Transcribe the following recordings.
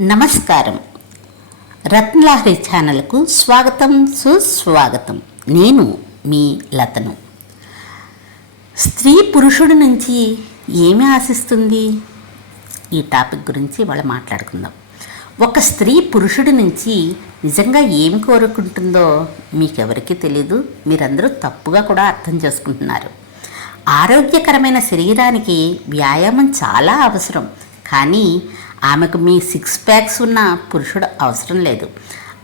నమస్కారం. రత్నలహరి ఛానల్కు స్వాగతం సుస్వాగతం. నేను మీ లతను. స్త్రీ పురుషుడి నుంచి ఏమి ఆశిస్తుంది? ఈ టాపిక్ గురించి వాళ్ళు మాట్లాడుకుందాం. ఒక స్త్రీ పురుషుడి నుంచి నిజంగా ఏమి కోరుకుంటుందో మీకెవరికీ తెలీదు. మీరందరూ తప్పుగా కూడా అర్థం చేసుకుంటున్నారు. ఆరోగ్యకరమైన శరీరానికి వ్యాయామం చాలా అవసరం. కానీ ఆమెకు మీ సిక్స్ ప్యాక్స్ ఉన్న పురుషుడు అవసరం లేదు.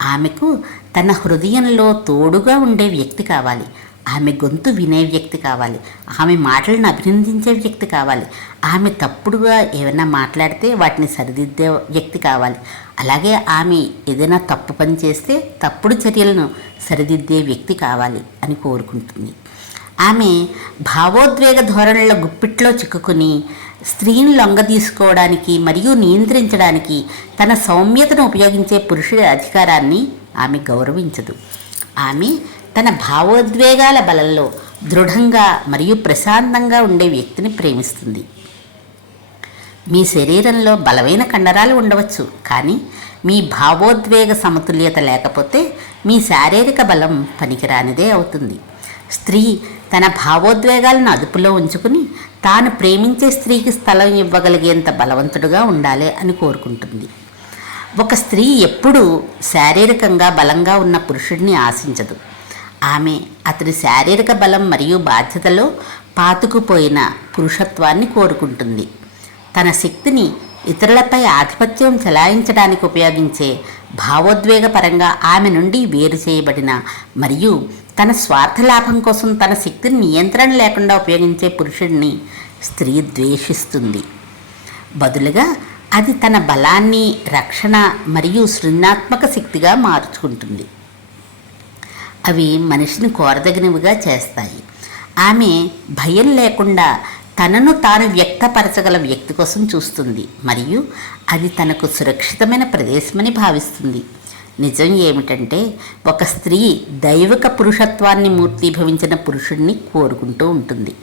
ఆమెకు తన హృదయంలో తోడుగా ఉండే వ్యక్తి కావాలి. ఆమె గొంతు వినే వ్యక్తి కావాలి. ఆమె మాటలను అభినందించే వ్యక్తి కావాలి. ఆమె తప్పుడుగా ఏమైనా మాట్లాడితే వాటిని సరిదిద్దే వ్యక్తి కావాలి. అలాగే ఆమె ఏదైనా తప్పు పని చేస్తే తప్పుడు చర్యలను సరిదిద్దే వ్యక్తి కావాలి అని కోరుకుంటుంది. ఆమె భావోద్వేగ ధోరణుల గుప్పిట్లో చిక్కుకుని స్త్రీని లొంగదీసుకోవడానికి మరియు నియంత్రించడానికి తన సౌమ్యతను ఉపయోగించే పురుషుడి అధికారాన్ని ఆమె గౌరవించదు. ఆమె తన భావోద్వేగాల బలంలో దృఢంగా మరియు ప్రశాంతంగా ఉండే వ్యక్తిని ప్రేమిస్తుంది. మీ శరీరంలో బలమైన కండరాలు ఉండవచ్చు కానీ మీ భావోద్వేగ సమతుల్యత లేకపోతే మీ శారీరక బలం పనికిరానిదే అవుతుంది. స్త్రీ తన భావోద్వేగాలను అదుపులో ఉంచుకుని తాను ప్రేమించే స్త్రీకి స్థలం ఇవ్వగలిగేంత బలవంతుడుగా ఉండాలి అని కోరుకుంటుంది. ఒక స్త్రీ ఎప్పుడూ శారీరకంగా బలంగా ఉన్న పురుషుడిని ఆశించదు. ఆమె అతని శారీరక బలం మరియు బాధ్యతలో పాతుకుపోయిన పురుషత్వాన్ని కోరుకుంటుంది. తన శక్తిని ఇతరులపై ఆధిపత్యం చెలాయించడానికి ఉపయోగించే భావోద్వేగపరంగా ఆమె నుండి వేరు చేయబడిన మరియు తన స్వార్థ లాభం కోసం తన శక్తిని నియంత్రణ లేకుండా ఉపయోగించే పురుషుడిని స్త్రీ ద్వేషిస్తుంది. బదులుగా అది తన బలాన్ని రక్షణ మరియు సృజనాత్మక శక్తిగా మార్చుకుంటుంది. అవి మనిషిని కోరదగినవిగా చేస్తాయి. ఆమె భయం లేకుండా తనను తాను వ్యక్తపరచగల వ్యక్తి కోసం చూస్తుంది మరియు అది తనకు సురక్షితమైన ప్రదేశమని భావిస్తుంది. నిజం ఏమిటంటే ఒక స్త్రీ దైవిక పురుషత్వాన్ని మూర్తీభవించిన పురుషుడిని కోరుకుంటూ ఉంటుంది.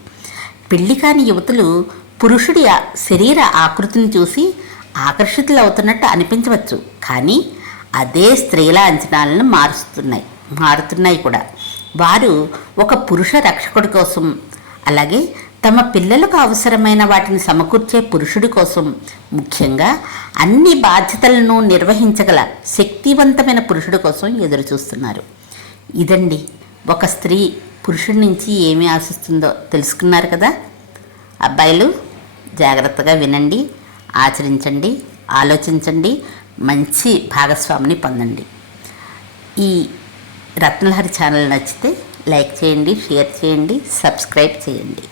పెళ్ళి కాని యువతులు పురుషుడి శరీర ఆకృతిని చూసి ఆకర్షితులవుతున్నట్టు అనిపించవచ్చు. కానీ అదే స్త్రీల అంచనాలను మారుస్తున్నాయి మారుతున్నాయి కూడా. వారు ఒక పురుష రక్షకుడి కోసం అలాగే తమ పిల్లలకు అవసరమైన వాటిని సమకూర్చే పురుషుడి కోసం. ముఖ్యంగా అన్ని బాధ్యతలను నిర్వహించగల శక్తివంతమైన పురుషుడి కోసం ఎదురు చూస్తున్నారు. ఇదండి ఒక స్త్రీ పురుషుడి నుంచి ఏమి ఆశిస్తుందో తెలుసుకున్నారు కదా? అబ్బాయిలు జాగ్రత్తగా వినండి ఆచరించండి ఆలోచించండి మంచి భాగస్వామిని పొందండి. ఈ రత్నలహరి ఛానల్ నచ్చితే లైక్ చేయండి షేర్ చేయండి సబ్స్క్రైబ్ చేయండి.